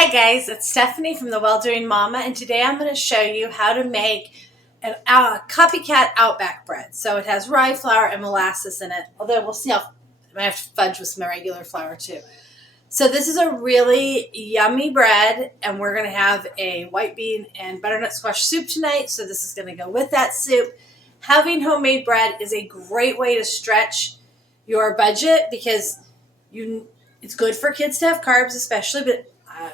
Hi guys, it's Stephanie from the Well-Doing Momma, and today I'm going to show you how to make a Copycat Outback bread. So it has rye flour and molasses in it, although we'll see how I might have to fudge with some regular flour too. So this is a really yummy bread, and we're going to have a white bean and butternut squash soup tonight, so this is going to go with that soup. Having homemade bread is a great way to stretch your budget because it's good for kids to have carbs especially, but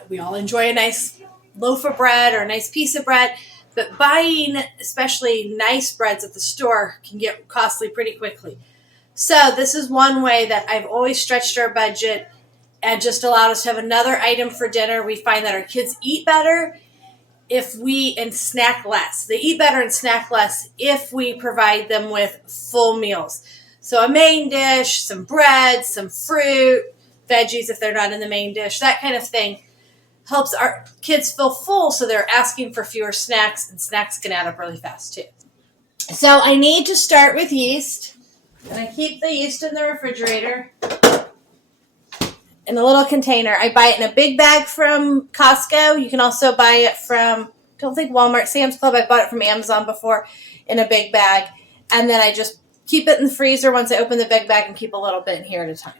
we all enjoy a nice loaf of bread or a nice piece of bread, but buying especially nice breads at the store can get costly pretty quickly. So this is one way that I've always stretched our budget and just allowed us to have another item for dinner. We find that our kids eat better and snack less. They eat better and snack less if we provide them with full meals. So a main dish, some bread, some fruit, veggies if they're not in the main dish, that kind of thing helps our kids feel full, so they're asking for fewer snacks, and snacks can add up really fast too. So I need to start with yeast, and I keep the yeast in the refrigerator in a little container. I buy it in a big bag from Costco. You can also buy it from, I don't think Walmart, Sam's Club. I bought it from Amazon before in a big bag, and then I just keep it in the freezer once I open the big bag and keep a little bit in here at a time.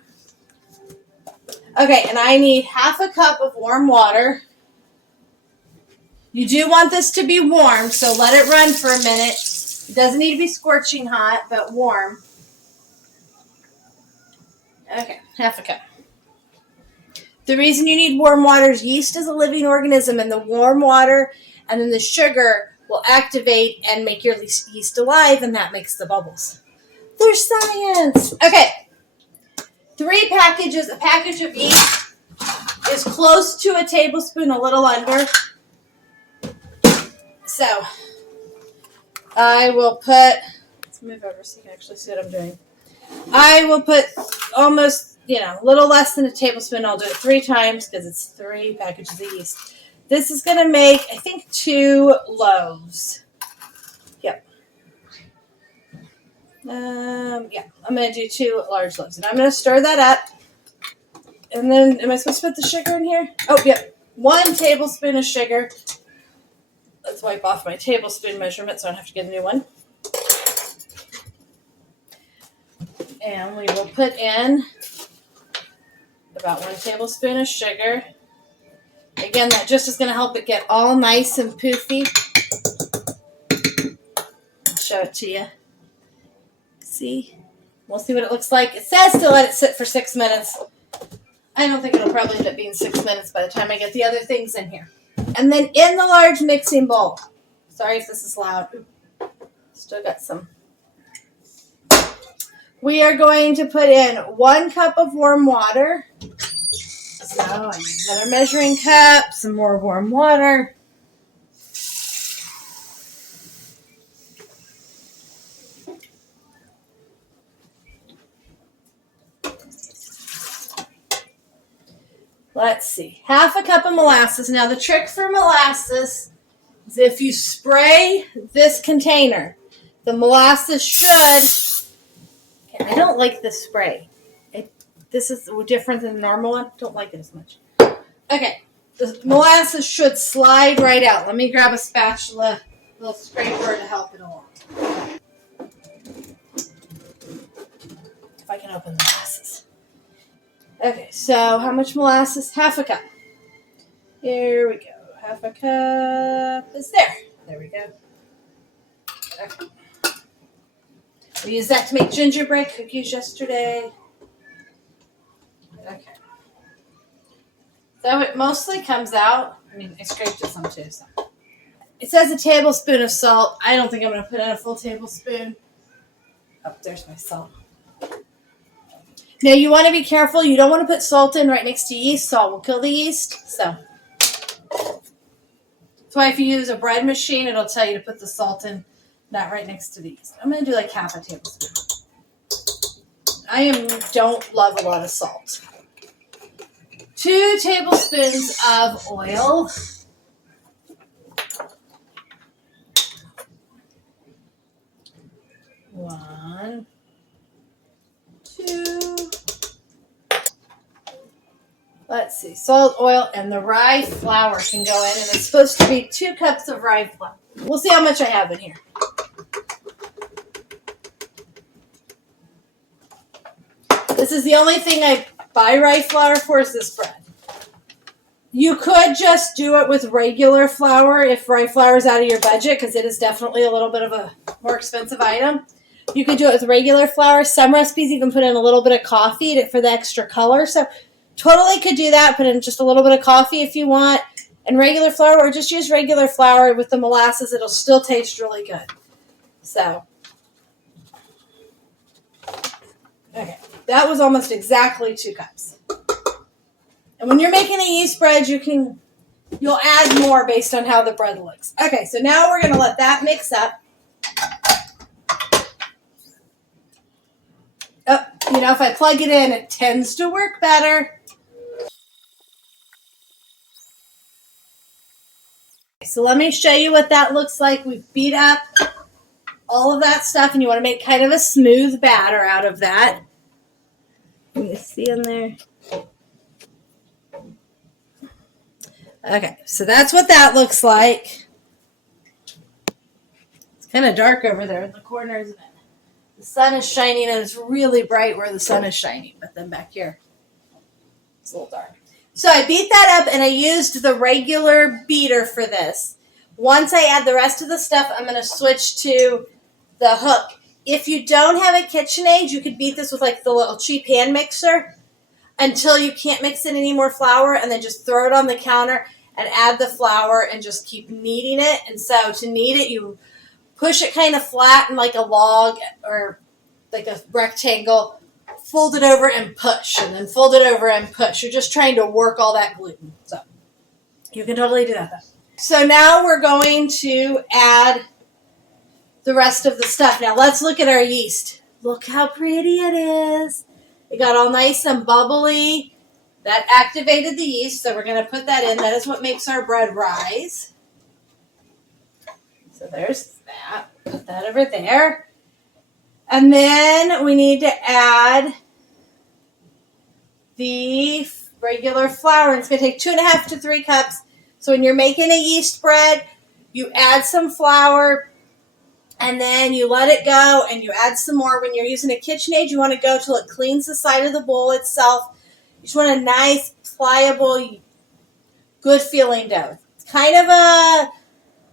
Okay, and I need half a cup of warm water. You do want this to be warm, so let it run for a minute. It doesn't need to be scorching hot, but warm. Okay, half a cup. The reason you need warm water is yeast is a living organism, and the warm water and then the sugar will activate and make your yeast alive, and that makes the bubbles. There's science! Okay. 3 packages. A package of yeast is close to a tablespoon, a little under. So I will put, let's move over so you can actually see what I'm doing. I will put almost, a little less than a tablespoon. I'll do it 3 times because it's 3 packages of yeast. This is going to make, I think, 2 loaves. Yep. I'm going to do 2 large loaves. And I'm going to stir that up. And then, am I supposed to put the sugar in here? Oh, yep. 1 tablespoon of sugar. Let's wipe off my tablespoon measurement so I don't have to get a new one. And we will put in about 1 tablespoon of sugar. Again, that just is going to help it get all nice and poofy. I'll show it to you. See? We'll see what it looks like. It says to let it sit for 6 minutes. I don't think it'll probably end up being 6 minutes by the time I get the other things in here. And then in the large mixing bowl. Sorry if this is loud. Still got some. We are going to put in 1 cup of warm water. So I need another measuring cup, some more warm water. Let's see, half a cup of molasses. Now the trick for molasses is if you spray this container, the molasses should, I don't like this spray. This is different than the normal one. Don't like it as much. Okay, the molasses should slide right out. Let me grab a spatula, a little scraper to help it along. If I can open the molasses. Okay, so how much molasses? Half a cup. Here we go. Half a cup is there. There we go. Okay. We used that to make gingerbread cookies yesterday. Okay. So it mostly comes out. I scraped it some too. So. It says a tablespoon of salt. I don't think I'm going to put in a full tablespoon. Oh, there's my salt. Now, you want to be careful. You don't want to put salt in right next to yeast. Salt will kill the yeast. So, that's why if you use a bread machine, it'll tell you to put the salt in, not right next to the yeast. I'm going to do like half a tablespoon. Don't love a lot of salt. 2 tablespoons of oil. 1, 2, let's see, salt, oil, and the rye flour can go in, and it's supposed to be 2 cups of rye flour. We'll see how much I have in here. This is the only thing I buy rye flour for is this bread. You could just do it with regular flour if rye flour is out of your budget, because it is definitely a little bit of a more expensive item. You could do it with regular flour. Some recipes even put in a little bit of coffee for the extra color. So totally could do that. Put in just a little bit of coffee if you want. And regular flour, or just use regular flour with the molasses. It'll still taste really good. So, okay. That was almost exactly 2 cups. And when you're making a yeast bread, you'll add more based on how the bread looks. Okay, so now we're going to let that mix up. Oh, if I plug it in, it tends to work better. So let me show you what that looks like. We've beat up all of that stuff, and you want to make kind of a smooth batter out of that. Can you see in there? Okay, so that's what that looks like. It's kind of dark over there in the corner, isn't it? The sun is shining, and it's really bright where the sun is shining, but then back here, it's a little dark. So I beat that up, and I used the regular beater for this. Once I add the rest of the stuff, I'm going to switch to the hook. If you don't have a KitchenAid, you could beat this with like the little cheap hand mixer until you can't mix in any more flour, and then just throw it on the counter and add the flour and just keep kneading it. And so to knead it, you push it kind of flat in like a log or like a rectangle, fold it over and push, and then fold it over and push. You're just trying to work all that gluten. So you can totally do that though. So now we're going to add the rest of the stuff. Now let's look at our yeast. Look how pretty it is. It got all nice and bubbly. That activated the yeast, so we're going to put that in. That is what makes our bread rise. So there's that. Put that over there. And then we need to add the regular flour. And it's going to take 2.5 to 3 cups. So when you're making a yeast bread, you add some flour, and then you let it go, and you add some more. When you're using a KitchenAid, you want to go till it cleans the side of the bowl itself. You just want a nice, pliable, good-feeling dough. It's kind of a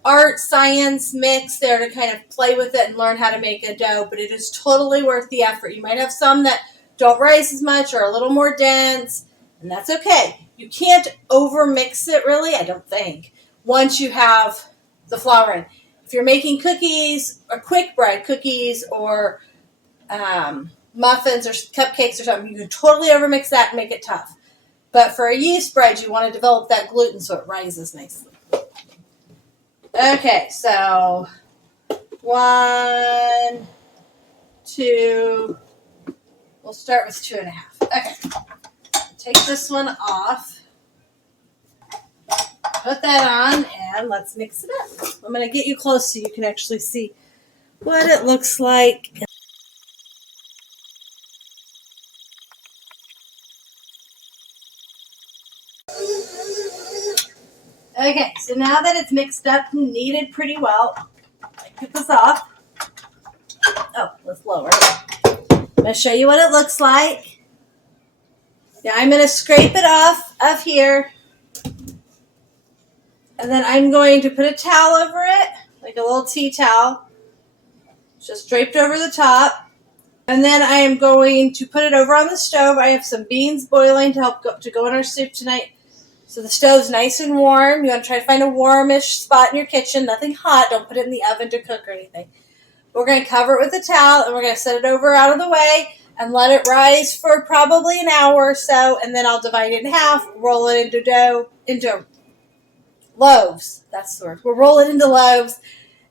art-science mix there to kind of play with it and learn how to make a dough, but it is totally worth the effort. You might have some that don't rise as much or are a little more dense, and that's okay. You can't over-mix it, really, I don't think, once you have the flour in. If you're making cookies or quick bread cookies or muffins or cupcakes or something, you can totally overmix that and make it tough. But for a yeast bread, you want to develop that gluten so it rises nicely. Okay, so 1, 2, we'll start with 2.5. Okay, take this one off. Put that on, and let's mix it up. I'm going to get you close so you can actually see what it looks like. Okay, so now that it's mixed up and kneaded pretty well, I put this off. Oh, let's lower it. I'm going to show you what it looks like. Now I'm going to scrape it off of here. And then I'm going to put a towel over it, like a little tea towel, just draped over the top. And then I am going to put it over on the stove. I have some beans boiling to help go in our soup tonight. So the stove's nice and warm. You want to try to find a warmish spot in your kitchen, nothing hot. Don't put it in the oven to cook or anything. We're going to cover it with a towel, and we're going to set it over out of the way and let it rise for probably an hour or so. And then I'll divide it in half, roll it into loaves. That's the word. We'll roll it into loaves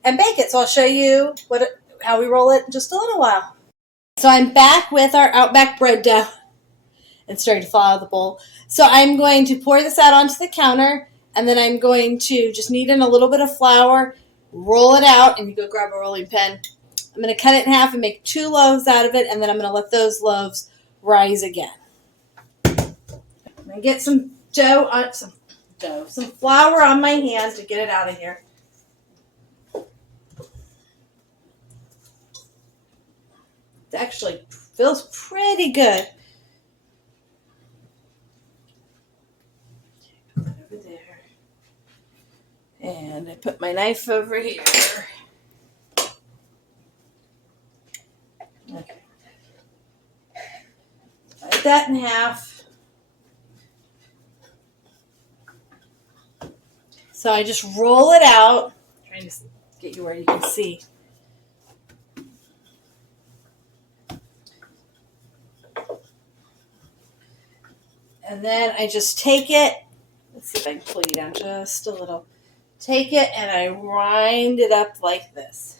and bake it. So I'll show you how we roll it in just a little while. So I'm back with our Outback bread dough. It's starting to fall out of the bowl. So I'm going to pour this out onto the counter, and then I'm going to just knead in a little bit of flour, roll it out, and you go grab a rolling pin. I'm going to cut it in half and make 2 loaves out of it, and then I'm going to let those loaves rise again. I'm I get some some flour on my hand to get it out of here. It actually feels pretty good. Put that over there. And I put my knife over here. Okay. Cut that in half. So I just roll it out. I'm trying to get you where you can see. And then I just take it. Let's see if I can pull you down just a little. Take it and I wind it up like this.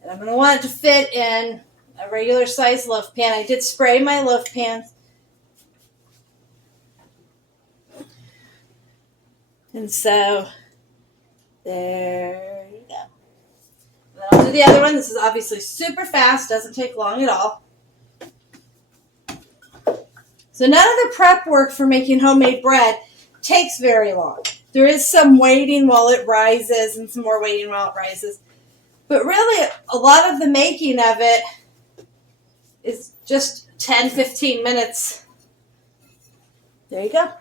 And I'm going to want it to fit in a regular size loaf pan. I did spray my loaf pans. And so, there you go. And then I'll do the other one. This is obviously super fast. Doesn't take long at all. So none of the prep work for making homemade bread takes very long. There is some waiting while it rises and some more waiting while it rises. But really, a lot of the making of it is just 10, 15 minutes. There you go.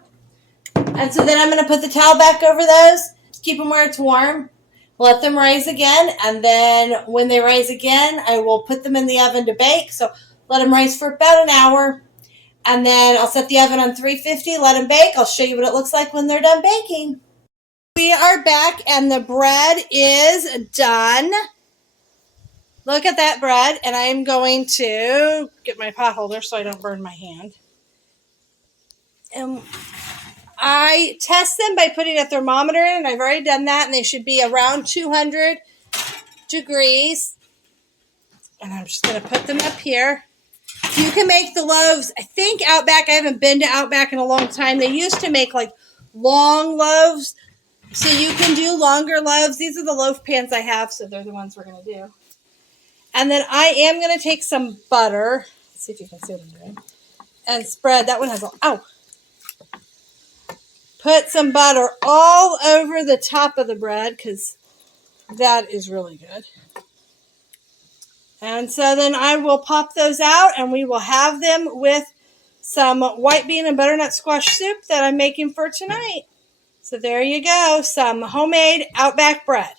And so then I'm going to put the towel back over those, keep them where it's warm, let them rise again, and then when they rise again, I will put them in the oven to bake. So let them rise for about an hour, and then I'll set the oven on 350, let them bake. I'll show you what it looks like when they're done baking. We are back, and the bread is done. Look at that bread, and I'm going to get my pot holder so I don't burn my hand. And I test them by putting a thermometer in, and I've already done that, and they should be around 200 degrees. And I'm just going to put them up here. You can make the loaves. I think Outback, I haven't been to Outback in a long time. They used to make like long loaves, so you can do longer loaves. These are the loaf pans I have, so they're the ones we're going to do. And then I am going to take some butter. Let's see if you can see what I'm doing. And spread. That one has put some butter all over the top of the bread because that is really good. And so then I will pop those out and we will have them with some white bean and butternut squash soup that I'm making for tonight. So there you go, some homemade Outback bread.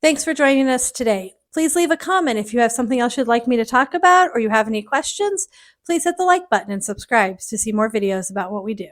Thanks for joining us today. Please leave a comment if you have something else you'd like me to talk about or you have any questions. Please hit the like button and subscribe to see more videos about what we do.